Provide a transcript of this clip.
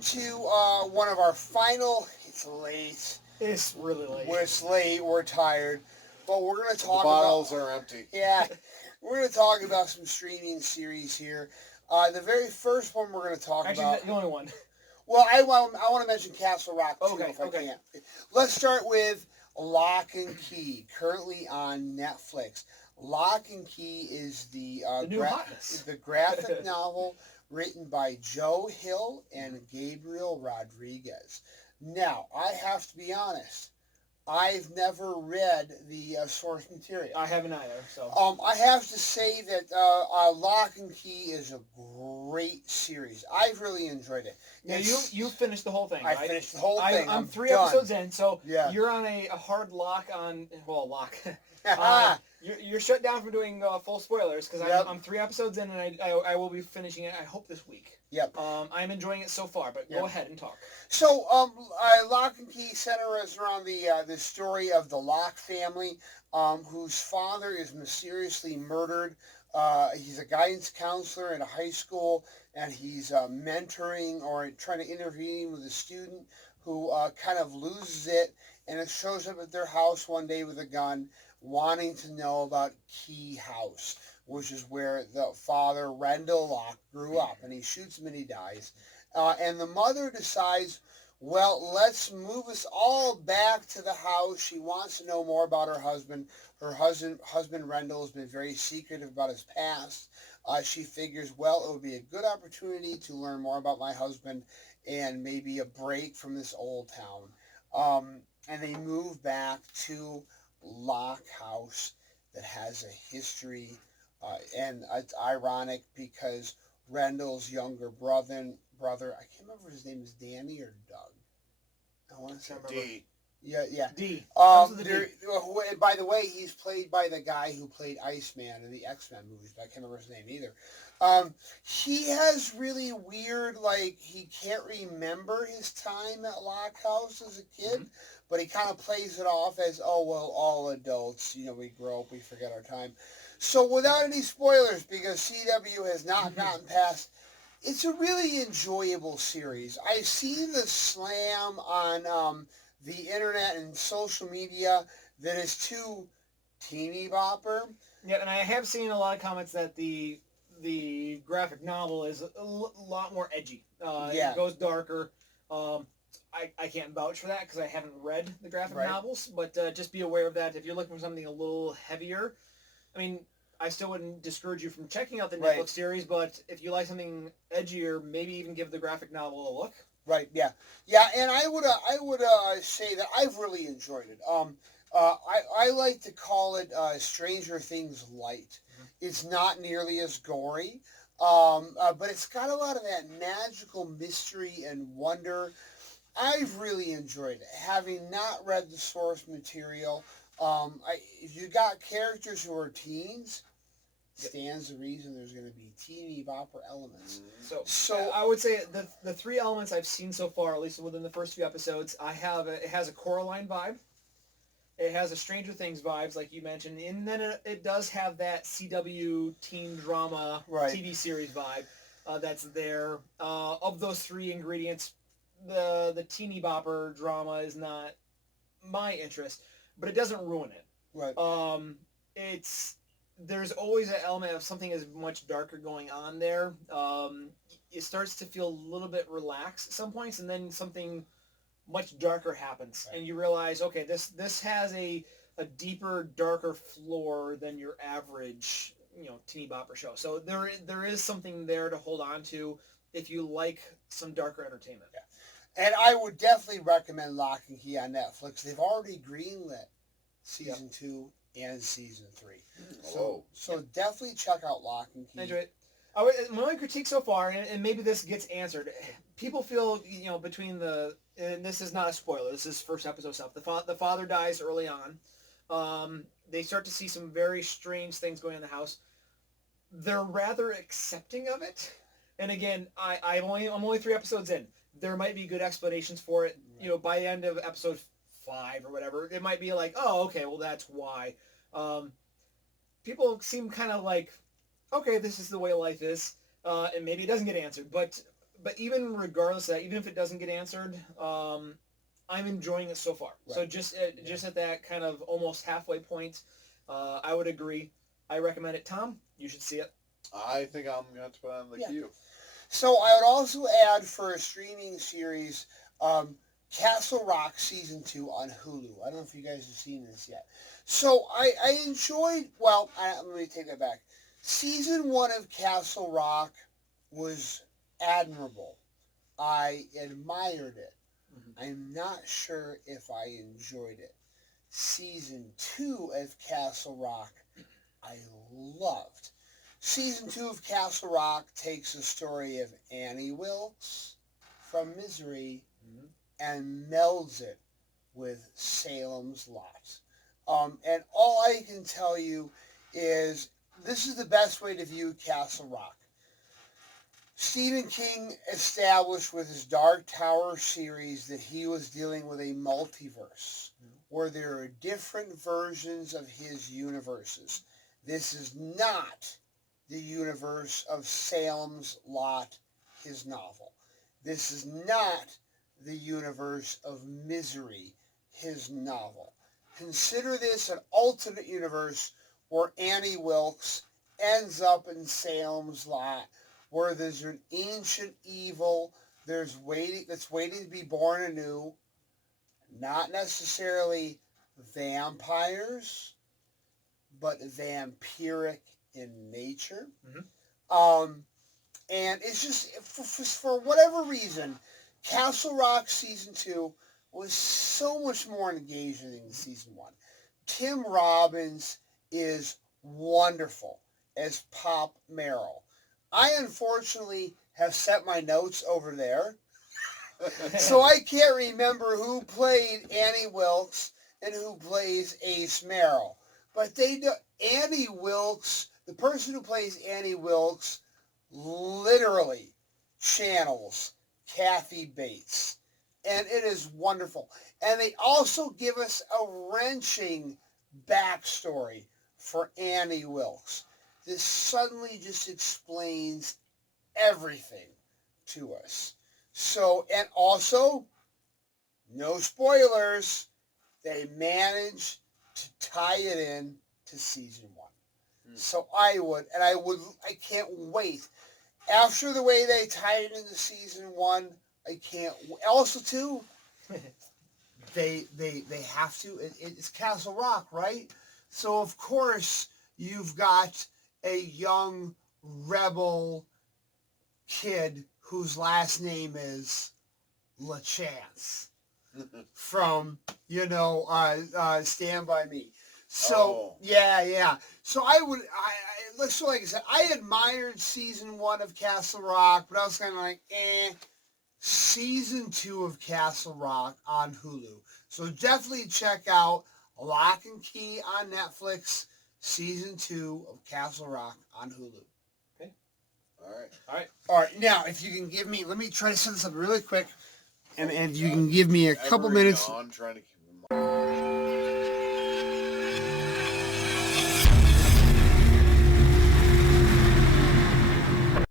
to one of our final. It's late. It's really late. It's late. We're tired, but we're gonna talk. The bottles are empty. Yeah, we're gonna talk about some streaming series here. The very first one we're gonna talk about. Actually, the only one. Well, I want to mention Castle Rock too, Okay, if I okay. can. Let's start with Lock and Key, currently on Netflix. Lock and Key is the new hotness. the graphic novel written by Joe Hill and Gabriel Rodriguez. Now, I have to be honest. I've never read the source material. I haven't either. So. I have to say that Lock and Key is a great series. I've really enjoyed it. Now you finished the whole thing, right? I finished the whole thing. I'm three done. episodes in, so Yeah. you're on a hard lock on lock. You're shut down from doing full spoilers because Yep. I'm 3 episodes in and I will be finishing it. I hope this week. Yep. I'm enjoying it so far, but go ahead and talk. So, Lock and Key centers around the story of the Locke family, whose father is mysteriously murdered. He's a guidance counselor at a high school, and he's mentoring or trying to intervene with a student who kind of loses it, and it shows up at their house one day with a gun, wanting to know about Key House, which is where the father, Rendell Locke, grew up, and he shoots him and he dies. And the mother decides, well, let's move us all back to the house. She wants to know more about her husband. Her husband Rendell, has been very secretive about his past. She figures, well, it would be a good opportunity to learn more about my husband and maybe a break from this old town. And they move back to Locke House that has a history, and it's ironic because Rendell's younger brother, I can't remember if his name is Danny or Doug. I want to say D. Yeah. D. By the way, he's played by the guy who played Iceman in the X-Men movies, but I can't remember his name either. He has really weird, he can't remember his time at Locke House as a kid, but he kind of plays it off as, oh, well, all adults, we grow up, we forget our time. So without any spoilers, because CW has not gotten past, it's a really enjoyable series. I've seen the slam on the internet and social media that is too teeny bopper. Yeah, and I have seen a lot of comments that the graphic novel is a lot more edgy. It goes darker. I can't vouch for that because I haven't read the graphic novels, but just be aware of that. If you're looking for something a little heavier, I mean, I still wouldn't discourage you from checking out the Netflix series, but if you like something edgier, maybe even give the graphic novel a look. Right, yeah. And I would say that I've really enjoyed it. I like to call it Stranger Things light. It's not nearly as gory, but it's got a lot of that magical mystery and wonder. I've really enjoyed it. Having not read the source material, if you got characters who are teens, stands the reason there's going to be teeny bopper elements. So I would say the 3 elements I've seen so far, at least within the first few episodes, it has a Coraline vibe. It has a Stranger Things vibes, like you mentioned, and then it does have that CW teen drama TV series vibe that's there. Of those 3 ingredients, the teeny bopper drama is not my interest, but it doesn't ruin it. Right. There's always an element of something is much darker going on there. It starts to feel a little bit relaxed at some points, and then something much darker happens, and you realize, okay, this has a deeper, darker floor than your average, teeny bopper show. So there is something there to hold on to if you like some darker entertainment. Yeah. And I would definitely recommend Lock and Key on Netflix. They've already greenlit season 2 and season 3. So definitely check out Lock and Key. Enjoy it. My only critique so far, and maybe this gets answered, people feel, between and this is not a spoiler, this is first episode stuff, the father dies early on. They start to see some very strange things going on in the house. They're rather accepting of it. And again, I'm only 3 episodes in. There might be good explanations for it. By the end of episode 5 or whatever, it might be like, oh, okay, well, that's why. People seem kind of like, okay, this is the way life is, and maybe it doesn't get answered. But but even regardless of that, even if it doesn't get answered, I'm enjoying it so far. Right. So just at that kind of almost halfway point, I would agree. I recommend it. Tom, you should see it. I think I'm going to have to put it on the queue. So I would also add for a streaming series, Castle Rock Season 2 on Hulu. I don't know if you guys have seen this yet. So I enjoyed, let me take that back. Season 1 of Castle Rock was admirable. I admired it. Mm-hmm. I'm not sure if I enjoyed it. Season 2 of Castle Rock, I loved. Season 2 of Castle Rock takes the story of Annie Wilkes from Misery and melds it with Salem's Lot. And all I can tell you is this is the best way to view Castle Rock. Stephen King established with his Dark Tower series that he was dealing with a multiverse where there are different versions of his universes. This is not the universe of Salem's Lot, his novel. This is not the universe of Misery, his novel. Consider this an alternate universe where Annie Wilkes ends up in Salem's Lot, where there's an ancient evil that's waiting to be born anew, not necessarily vampires, but vampiric in nature. And it's just, for whatever reason, Castle Rock Season 2 was so much more engaging than Season 1. Tim Robbins is wonderful as Pop Merrill. I unfortunately have set my notes over there, so I can't remember who played Annie Wilkes and who plays Ace Merrill. But Annie Wilkes, the person who plays Annie Wilkes, literally channels Kathy Bates, and it is wonderful. And they also give us a wrenching backstory for Annie Wilkes. This suddenly just explains everything to us. So, and also, no spoilers, they managed to tie it in to Season 1. So I can't wait. After the way they tied it into Season 1, I can't. Also, too, they have to. It's Castle Rock, right? So of course you've got a young rebel kid whose last name is LaChance from Stand By Me. So yeah. So like I said, I admired Season 1 of Castle Rock, but I was kind of like, Season 2 of Castle Rock on Hulu. So definitely check out Lock and Key on Netflix, Season 2 of Castle Rock on Hulu. Okay. All right. Now, if you can give me, let me try to set this up really quick, and you can give me a couple minutes. I'm trying to keep in mind.